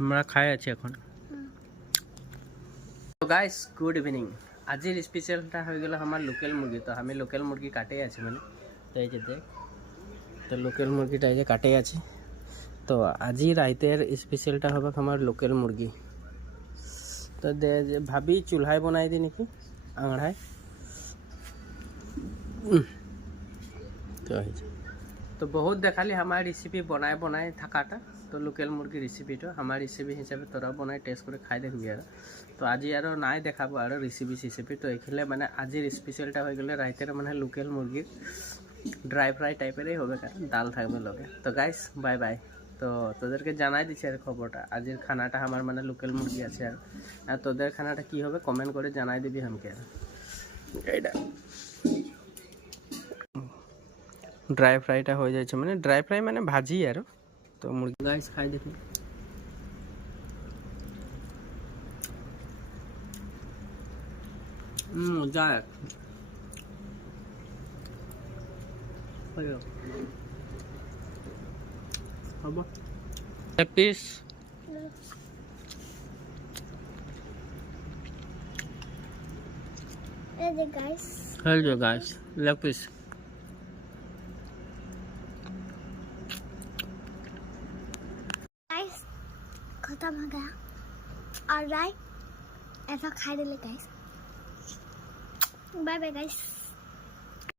আমরা খাই আছি এখন। তো গাইস গুড ইভিনিং। আজির স্পেশালটা হয়ে গেল আমার লোকাল মুরগি। তো আমি লোকাল মুরগি কাটে আছি মানে, তো এই যে দেখ, তো লোকাল মুরগিটা এই যে কাটে আছে। তো আজি রাইতের স্পেশালটা হবে আমার লোকাল মুরগি। তো ভাবি চুলহায় বনাই দি নাকি আঙড়ায়। তো বহুত দেখালি আমার রেসিপি বনায় বনায় থাকাটা। তো লোকাল মুরগি রেসিপিটা আমার রেসিপি হিসাবে তোরা বনায় টেস্ট করে খাই দেখবি আর। তো আজি আর নাই দেখাবো আর রেসিপি তো এখানে মানে আজির স্পেশালটা হয়ে গেলে রাইতের মানে লোকাল মুরগির ড্রাই ফ্রাই টাইপেরই হবে, কারণ ডাল থাকবে লগে। তো গাইস বাই বাই। তো তোদেরকে জানাই দিচ্ছি আর খবরটা, আজের খানাটা আমার মানে লোকাল মুরগি আছে আর তোদের খানাটা কি হবে কমেন্ট করে জানাই দিবি আমাকে। এইটা ড্রাই ফ্রাইটা হয়ে যাচ্ছে, মানে ড্রাই ফ্রাই মানে ভাজি আর। তো মুরগি গাইস খাই দেখুন। মজা হব এক piece. Hello guys, leg piece. Guys खत्म हो गया और राइट ऐसा खा ले गाइस। Bye bye guys.